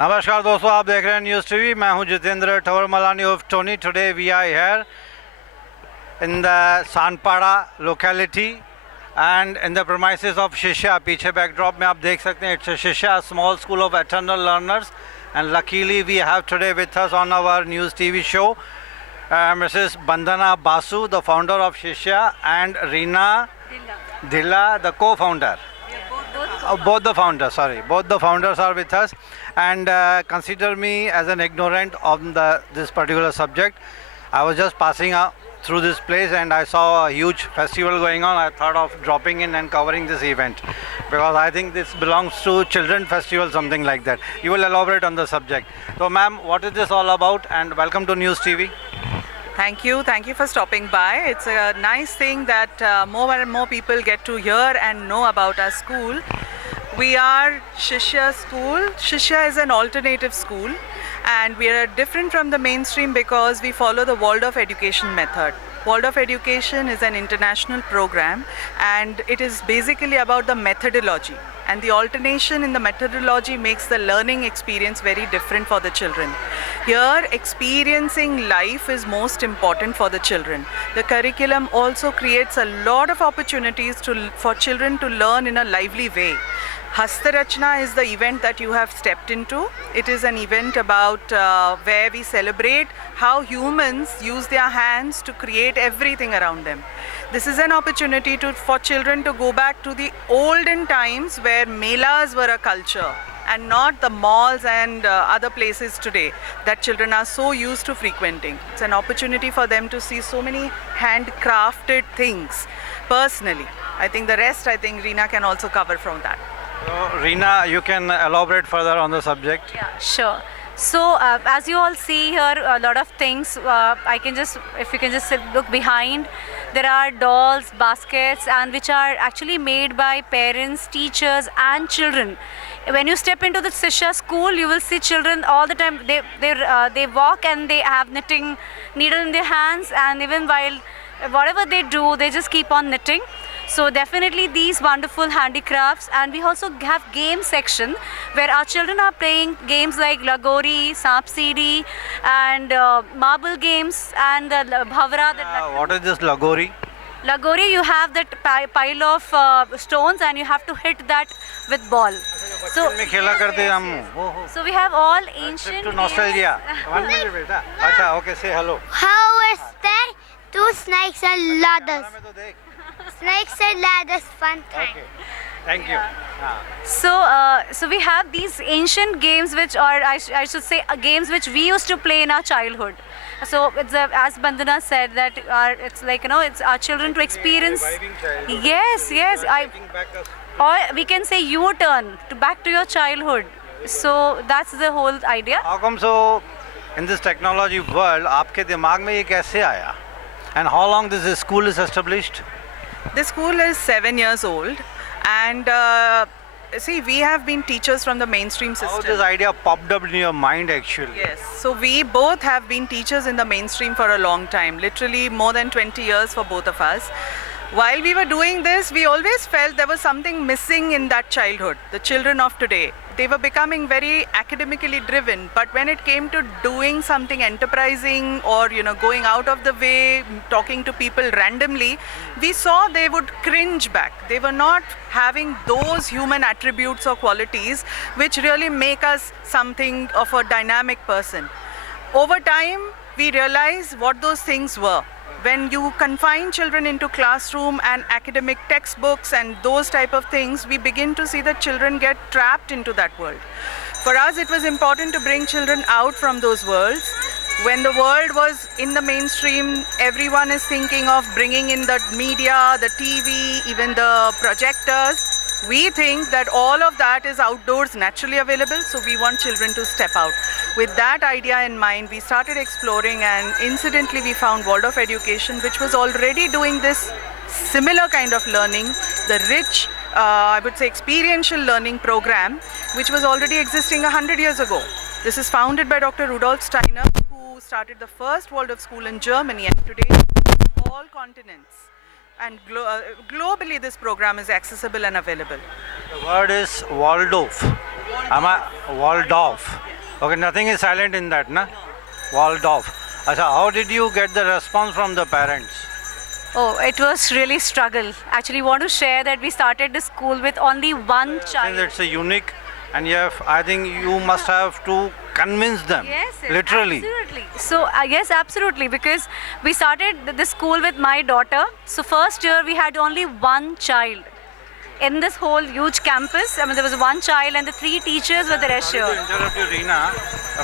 नमस्कार दोस्तों, आप देख रहे हैं न्यूज़ टीवी। मैं हूं Jitendra Thawar Malani of Tony. Today we are here in the Sanpada locality and in the premises of Shishyaa. पीछे backdrop में आप देख सकते हैं, it's a Shishyaa small school of eternal learners, and luckily we have today with us on our news TV show Mrs. Bandhana Basu, the founder of Shishyaa, and Reena Dhilla, the co-founder. Both the founders are with us, and consider me as an ignorant on this particular subject. I was just passing through this place and I saw a huge festival going on. I thought of dropping in and covering this event because I think this belongs to children festival, something like that. You will elaborate on the subject. So ma'am, what is this all about? And welcome to News TV. Thank you for stopping by. It's a nice thing that more and more people get to hear and know about our school. We are Shishyaa School. Shishyaa is an alternative school, and we are different from the mainstream because we follow the Waldorf education method. Waldorf education is an international program, and it is basically about the methodology, and the alternation in the methodology makes the learning experience very different for the children. Here, experiencing life is most important for the children. The curriculum also creates a lot of opportunities for children to learn in a lively way. Hastarachna is the event that you have stepped into. It is an event about where we celebrate how humans use their hands to create everything around them. This is an opportunity for children to go back to the olden times where melas were a culture and not the malls and other places today that children are so used to frequenting. It's an opportunity for them to see so many handcrafted things personally. I think the rest, Reena can also cover from that. So, Reena, you can elaborate further on the subject. Yeah, sure. So as you all see here, a lot of things. If you can just look behind, there are dolls, baskets, and which are actually made by parents, teachers, and children. When you step into the Shishyaa school, you will see children all the time. They walk and they have knitting needle in their hands, and even while whatever they do, they just keep on knitting. So definitely these wonderful handicrafts, and we also have game section where our children are playing games like Lagori, Saap Sidi, and marble games, and Bhavra. What is this Lagori? Lagori, you have that pile of stones and you have to hit that with ball. So we have all ancient to nostalgia. 1 minute, beta. Acha, okay, say hello. How is there? Two snakes and ladders. Snakes and ladders, fun time. Okay, thank you. So we have these ancient games, which are, I should say, games which we used to play in our childhood. So it's as Bandhana said, that it's like, it's our children to experience. Yes. Or we can say U-turn back to your childhood. So that's the whole idea. How come so in this technology world, आपके दिमाग में ये कैसे आया? And how long this school is established? The school is 7 years old, and see, we have been teachers from the mainstream system. How this idea popped up in your mind actually? Yes, so we both have been teachers in the mainstream for a long time, literally more than 20 years for both of us. While we were doing this, we always felt there was something missing in that childhood, the children of today. They were becoming very academically driven, but when it came to doing something enterprising or going out of the way, talking to people randomly, we saw they would cringe back. They were not having those human attributes or qualities which really make us something of a dynamic person. Over time, we realized what those things were. When you confine children into classroom and academic textbooks and those type of things, we begin to see that children get trapped into that world. For us, it was important to bring children out from those worlds. When the world was in the mainstream, everyone is thinking of bringing in the media, the TV, even the projectors. We think that all of that is outdoors naturally available, so we want children to step out. With that idea in mind, we started exploring, and incidentally we found Waldorf Education, which was already doing this similar kind of learning, the rich, I would say, experiential learning program, which was already existing 100 years ago. This is founded by Dr. Rudolf Steiner, who started the first Waldorf school in Germany, and today all continents. And globally this program is accessible and available. The word is Waldorf. Waldorf. Okay, nothing is silent in that, na? Waldorf. Acha, how did you get the response from the parents? Oh, it was really struggle. Actually, want to share that we started the school with only one Since child. it's a unique, and I think you must have to convince them. Yes, literally. absolutely. So yes, absolutely, because we started the school with my daughter. So first year we had only one child in this whole huge campus. I mean, there was one child and the 3 teachers were the rest Sorry to year. interrupt you, Reena.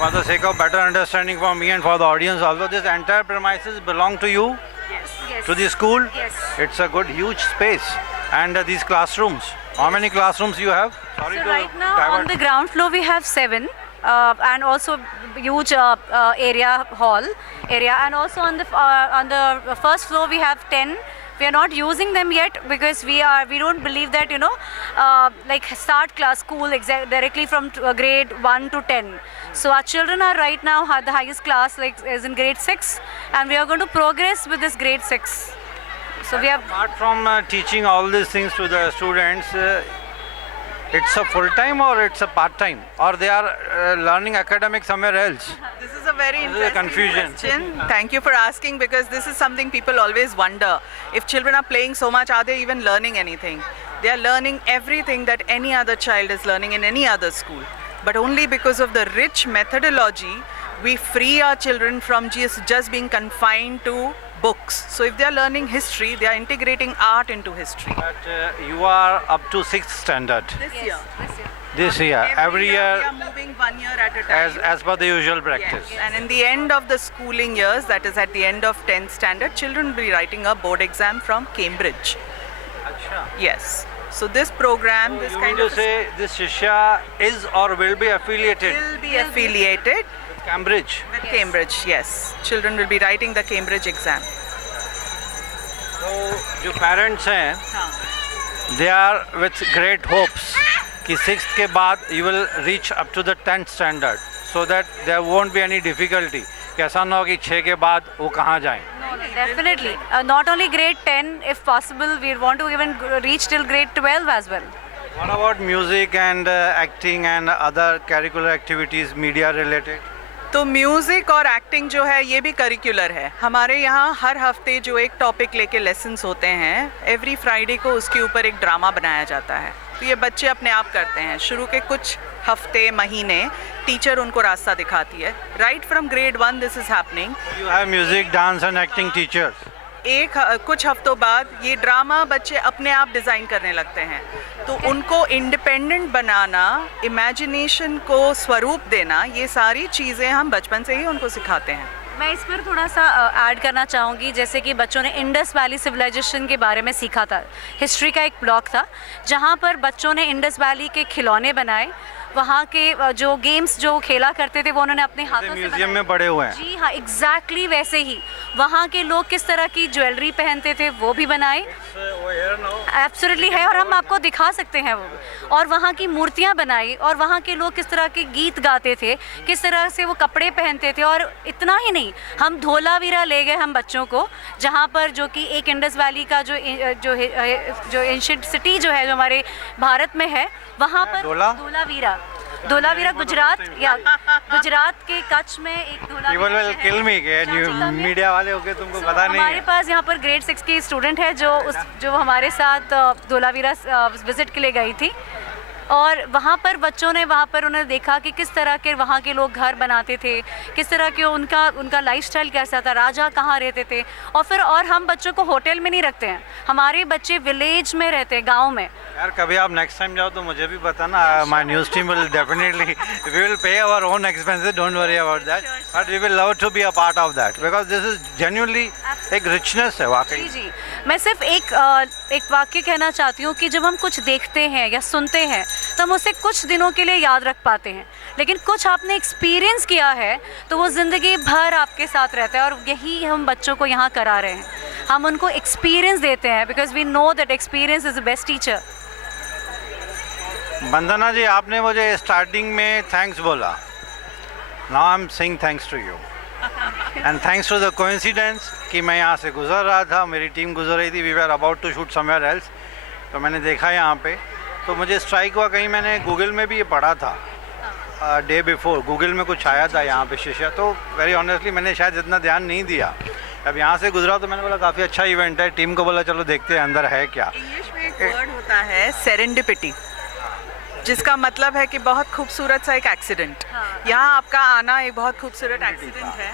For the sake of better understanding for me and for the audience also, this entire premises belong to you, Yes. to the school? Yes. It's a good, huge space. And these classrooms, how many classrooms you have? Sorry So to right now divert. on the ground floor we have 7. And also huge area hall area, and also on the first floor we have 10. We are not using them yet because we don't believe that like start class school directly from grade 1 to 10. So our children are right now the highest class like is in grade 6, and we are going to progress with this grade 6. So we have Apart from teaching all these things to the students, it's a full-time or it's a part-time, or they are learning academics somewhere else? This is a very This is a interesting confusion. question. Thank you for asking, because this is something people always wonder. If children are playing so much, are they even learning anything? They are learning everything that any other child is learning in any other school. But only because of the rich methodology, we free our children from just being confined to books. So if they are learning history, they are integrating art into history. But you are up to 6th standard This year. this year. Every we year are moving 1 year at a time. as per the usual practice. Yes. And in the end of the schooling years, that is at the end of 10th standard, children will be writing a board exam from Cambridge. Acha. Yes. So this program, this You kind mean of to say this Shishyaa is or will be affiliated will be affiliated with Cambridge? with Cambridge. Yes. Children will be writing the Cambridge exam. So जो parents हैं, हाँ. they are with great hopes कि 6th के बाद you will reach up to the 10th standard, so that there won't be any difficulty कि ऐसा ना हो कि 6 के बाद वो कहाँ जाएं. definitely not only grade 10, if possible we want to even reach till grade 12 as well. What about music and acting and other curricular activities, media related? तो म्यूज़िक और एक्टिंग जो है ये भी करिकुलर है. हमारे यहाँ हर हफ्ते जो एक टॉपिक लेके लेसन्स होते हैं, एवरी फ्राइडे को उसके ऊपर एक ड्रामा बनाया जाता है. तो ये बच्चे अपने आप करते हैं. शुरू के कुछ हफ्ते महीने टीचर उनको रास्ता दिखाती है. Right from grade 1 this is happening. You have music, dance and acting teachers. कुछ हफ्तों बाद ये ड्रामा बच्चे अपने आप डिज़ाइन करने लगते हैं. तो उनको इंडिपेंडेंट बनाना, इमेजिनेशन को स्वरूप देना, ये सारी चीज़ें हम बचपन से ही उनको सिखाते हैं. मैं इस पर थोड़ा सा ऐड करना चाहूँगी. जैसे कि बच्चों ने इंडस वैली सिविलाइजेशन के बारे में सीखा था. हिस्ट्री का एक ब्लॉक था जहाँ पर बच्चों ने इंडस वैली के खिलौने बनाए. वहाँ के जो गेम्स जो खेला करते थे वो उन्होंने अपने हाथों से म्यूजियम में बड़े हुए हैं. जी हाँ, एग्जैक्टली वैसे ही वहाँ के लोग किस तरह की ज्वेलरी पहनते थे वो भी बनाए. एब्सोल्युटली है, और हम आपको दिखा सकते हैं वो. और वहाँ की मूर्तियाँ बनाई, और वहाँ के लोग किस तरह के गीत गाते थे, किस तरह से वो कपड़े पहनते थे. और इतना ही नहीं, हम धोलावीरा ले गए हम बच्चों को, जहाँ पर जो कि एक इंडस वैली का जो एंशिएंट सिटी जो है जो हमारे भारत में है, वहाँ पर धोलावीरा गुजरात के कच्छ में एक धोलावीरा will kill me कि मीडिया वाले होके तुमको पता नहीं हमारे है. पास यहाँ पर ग्रेड 6 की स्टूडेंट है जो हमारे साथ धोलावीरा विजिट के लिए गई थी. और वहाँ पर बच्चों ने उन्होंने देखा कि किस तरह के वहाँ के लोग घर बनाते थे, किस तरह के उनका लाइफस्टाइल कैसा था, राजा कहाँ रहते थे. और हम बच्चों को होटल में नहीं रखते हैं, हमारे बच्चे विलेज में रहते हैं, गांव में. यार कभी आप नेक्स्ट टाइम जाओ तो मुझे भी बताना. My news team will definitely we will pay our own expenses, don't worry about that, but we will love to be a part of that, because this is genuinely एक richness है वाकई. जी. मैं सिर्फ एक वाक्य कहना चाहती हूँ कि जब हम कुछ देखते हैं या सुनते हैं तो हम उसे कुछ दिनों के लिए याद रख पाते हैं, लेकिन कुछ आपने एक्सपीरियंस किया है तो वो ज़िंदगी भर आपके साथ रहता है. और यही हम बच्चों को यहाँ करा रहे हैं. हम उनको एक्सपीरियंस देते हैं, because we know that experience is the best teacher. Vandana ji, आपने मुझे स्टार्टिंग में थैंक्स बोला. Now I am saying thanks to you, and thanks to the coincidence कि मैं यहाँ से गुजर रहा था, मेरी टीम गुजर रही थी, we were about to shoot somewhere else, तो मैंने देखा यहाँ पे तो मुझे स्ट्राइक हुआ, कहीं मैंने गूगल में भी ये पढ़ा था डे बिफोर, गूगल में कुछ आया था यहाँ पे शिष्या, तो वेरी ऑनेस्टली मैंने शायद इतना ध्यान नहीं दिया। अब यहाँ से गुजरा तो मैंने बोला काफ़ी अच्छा इवेंट है, टीम को बोला चलो देखते हैं अंदर है क्या। इंग्लिश में एक वर्ड होता है सेरेंडिपिटी, जिसका मतलब है कि बहुत खूबसूरत सा एक एक्सीडेंट। यहाँ आपका आना एक बहुत खूबसूरत एक्सीडेंट है।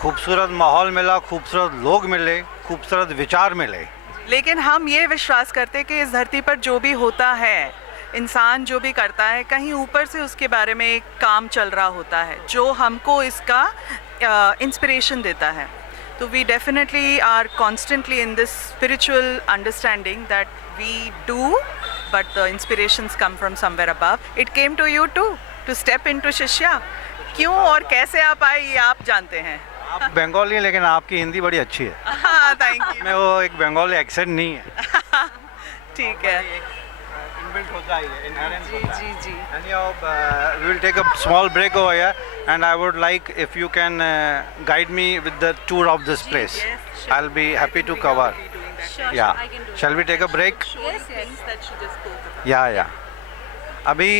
खूबसूरत माहौल मिला, खूबसूरत लोग मिले, खूबसूरत विचार मिले। लेकिन हम ये विश्वास करते हैं कि इस धरती पर जो भी होता है, इंसान जो भी करता है, कहीं ऊपर से उसके बारे में एक काम चल रहा होता है जो हमको इसका इंस्पिरेशन देता है। तो we definitely are constantly in this spiritual understanding that we do, but the inspirations come from somewhere above. It came to you to step into शिष्या। क्यों और कैसे आप आए ये आप जानते हैं। आप बंगाली हैं लेकिन आपकी हिंदी बड़ी अच्छी है। हाँ, थैंक यू। मैं वो एक बंगाली एक्सेंट नहीं है। ठीक है। इनबिल्ट होता है, इनहेरेंट होता है। जी जी। Anyhow, we will take a small break over here, and I would like if you can guide me with the tour of this place. Yes, sure. I'll be happy to cover. Sure, Yeah. I can do Shall we take a break? Show the things that she just spoke about. Yeah, yeah. अभी